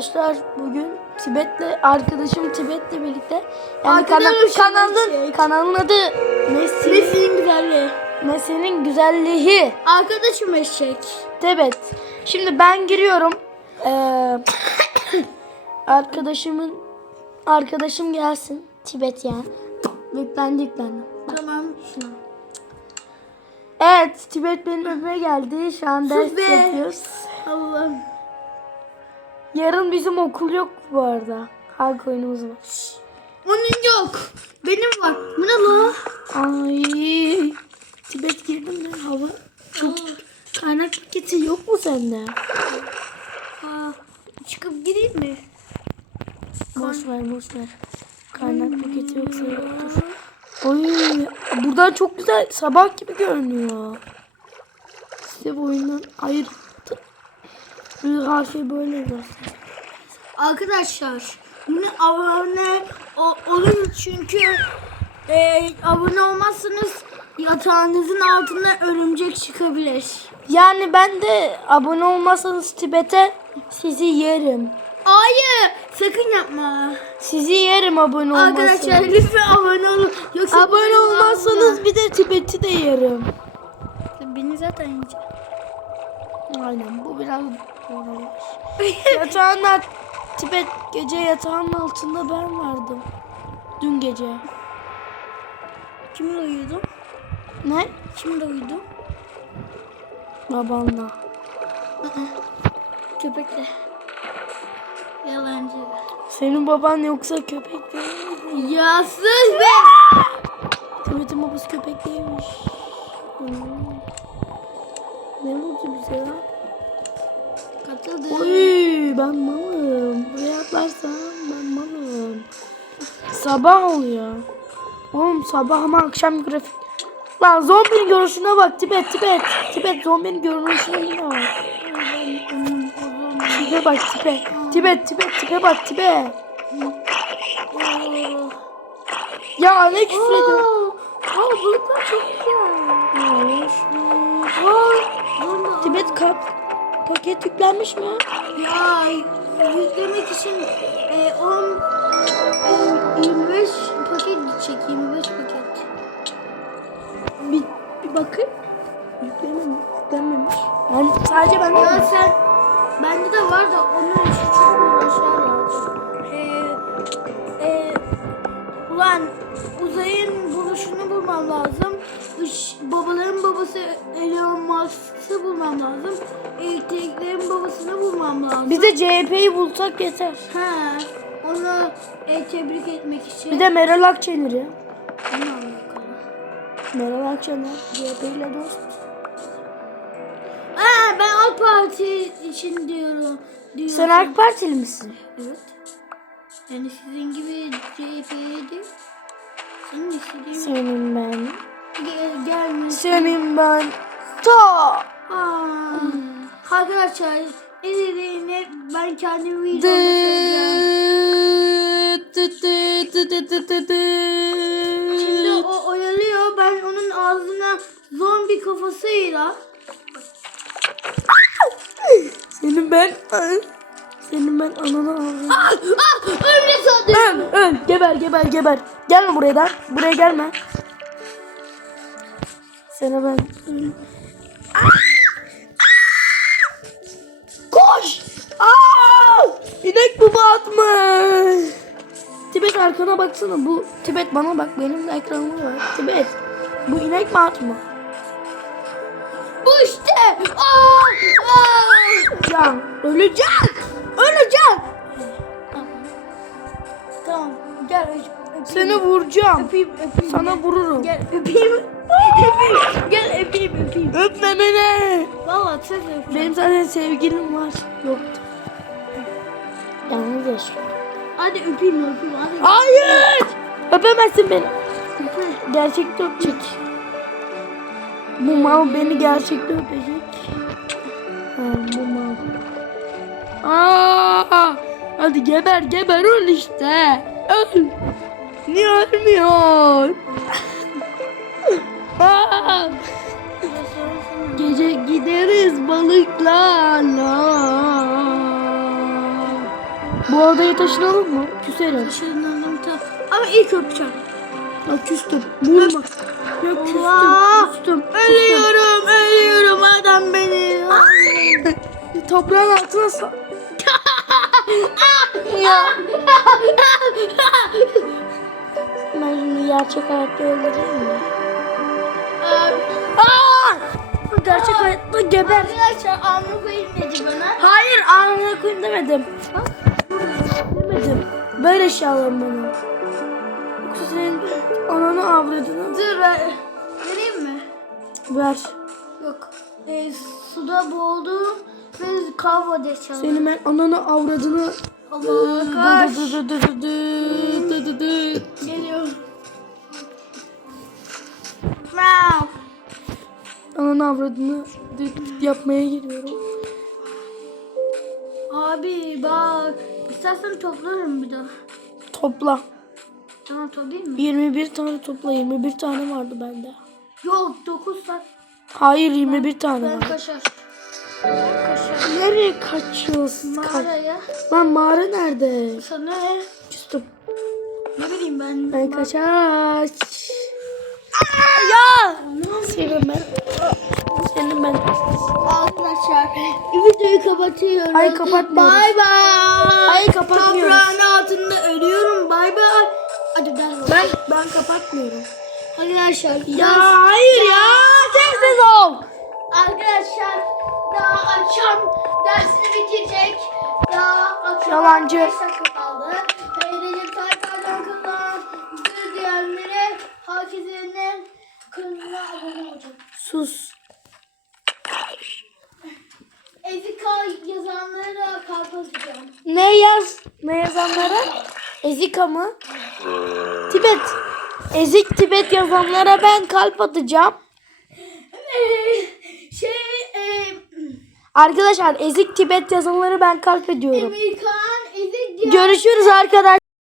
Arkadaşlar bugün Tibet'le arkadaşım Tibet'le birlikte yani kana- kanalın Mesih. kanalın adı Messi güzelliği. Messi'nin güzelliği Arkadaşım eşek. Tibet. Şimdi ben giriyorum. Ee, arkadaşımın arkadaşım gelsin Tibet yani. Yüklendi yüklendi. Tamam. Şuna. Evet Tibet benim evime geldi. Şu an ders yapıyoruz. Yarın bizim okul yok bu arada. Halk oyunumuz var. Onun yok. Benim var. Bu ne la? Ay. Tibet girdim de hava çok kaynak paketi yok mu sende? Aa, çıkıp gireyim mi? Boş ver boş ver. Kaynak paketi yoksa yoktur. Oy buradan çok güzel sabah gibi görünüyor. Size bu oyundan hayır. Her şey böyle zaten. Arkadaşlar bunu abone o- olun çünkü e, abone olmazsanız yatağınızın altına örümcek çıkabilir. Yani ben de abone olmazsanız Tibet'e sizi yerim. Hayır sakın yapma. Sizi yerim abone olmazsanız. Arkadaşlar lütfen abone olun. Yoksa Abone olmazsanız bir de Tibet'i de yerim. Beni zaten yiyecek. Aynen bu biraz doğru. Yatağın Tibet gece yatağın altında ben vardım. Dün gece. Kimle uyudun? Ne? Kimle uyudun? Babanla. Köpekle. Yalancı. Senin baban yoksa köpek değil mi? Ya sus be! Tibet'in babası köpek değilmiş. Hmm. Ne vurdu bize ya? Katıldı. Oy ben malım. Buraya atlarsam ben malım. Sabah oluyor. Oğlum sabah ama akşam grafik. Lan zombinin görünüşüne bak Tibet Tibet. Tibet zombinin görünüşüne yine bak. Tipe bak tipe. Tibet Tibet tipe bak tipe. Ya ne küfredin? Aa, bulutlar çok güzel. Tibet kap paket yüklenmiş mi? Ya yüklemek için e, 10 e, 25 paket gidecek 25 paket. Bir, bir bakayım. Yüklememiş. Yüklenmemiş. Yani sadece ben Ya sen bende de var da onun için çok uğraşarlar. Ee, e, ulan uzayın buluşunu bulmam lazım. Babaların babası Elon Musk'ı bulmam lazım. Elektriklerin babasını bulmam lazım. Biz de CHP'yi bulsak yeter. Ha, onu e, tebrik etmek için. Bir de Meral Akşener ya. Ne alakalı? Meral Akşener CHP ile dost. Aa, ben AK Parti için diyorum. diyorum. Sen AK Partili misin? Evet. Yani sizin gibi CHP'ye değil. Senin istediğin Senin ben. Gel, gelmiş. Senin ben. Ta. Arkadaşlar ne dediğini ben kendim dıt. Şimdi o oyalıyor ben onun ağzına zombi kafasıyla Senin ben. Senin ben ananı aldım. Ah, ah, öyle sandım. Öl, öl, geber, geber, geber. Gelme buraya da. Buraya gelme. Sana ben... Koş! Aa! İnek bu atmış. Tibet arkana baksana. Bu Tibet bana bak. Benim de ekranıma bak. Tibet. Bu inek mi at mı? Bu işte. Aa, aa. Ya ölecek. Ölecek. Tamam gel öpeyim. Seni vuracağım. öpeyim öpeyim. Sana vururum. Gel öpeyim. Öpeyim. Gel öpeyim öpeyim. Öpme beni. Valla söz öpeyim. Benim zaten sevgilim var. Yoktu. Yalnız yaşıyorum. Hadi öpeyim öpeyim hadi. Hayır. Öpemezsin beni. Gerçekte öpecek. Bu mal beni gerçekte öpecek. Ha, bu mal. Aa, hadi geber geber öl işte. Öl. Niye ölmüyor? Aa, gece gideriz balıklarla. Bu adaya taşınalım mı? Küserim. Taşınalım ta. Ama ilk öpeceğim. Ya küstüm. Vurma. Ya küstüm. Allah! Küstüm. Ölüyorum, ölüyorum adam beni. Toprağın altına sa... ya. Ben şimdi gerçek hayatta öldüreyim mi? Aa! Gerçek hayatta geber. Arkadaşlar amına koyayım dedi bana. Hayır anına koyayım demedim. Demedim. Böyle eşyalarım bana. Yoksa senin ananı avradını Dur ver. Vereyim mi? ver. Yok. Ee, suda boğuldum ve kavga diye çaldım. Senin ben ananı avradını Allah kaç. Geliyor. Geliyor. Ananı avradını yapmaya geliyorum. Abi bak. İstersen toplarım bir daha. Topla. Tamam toplayayım mı? 21 tane topla. 21 tane vardı bende. Yok 9 saat. Hayır 21 tane Ben var. kaşar. Ben kaşar. Nereye kaçıyorsun? Ka- Mağaraya. Lan mağara nerede? Sana ne? Küstüm. Ne bileyim ben. Ben kaçaç. Ya! Senin kapatıyorum. Hayır, kapatmıyoruz. Bay bay. Hayır, kapatmıyoruz. Toprağın altında ölüyorum. Bay bay. Hadi ben. Ben ben kapatmıyorum. Arkadaşlar. Ya hayır ya. Sessiz ol. Arkadaşlar daha akşam dersini bitirecek. Daha akşam Yalancı. 5 dakika kaldı. Recep Tayyip Erdoğan bütün diğerleri herkesin kanalına abone olacak. Sus. Ezika yazanları da kalp atacağım. Ne yaz? Ne yazanlara? Ezika mı? Tibet. Ezik Tibet yazanlara ben kalp atacağım. Şey e, Arkadaşlar ezik Tibet yazanları ben kalp ediyorum. Emirkan Ezik diye Görüşürüz arkadaşlar.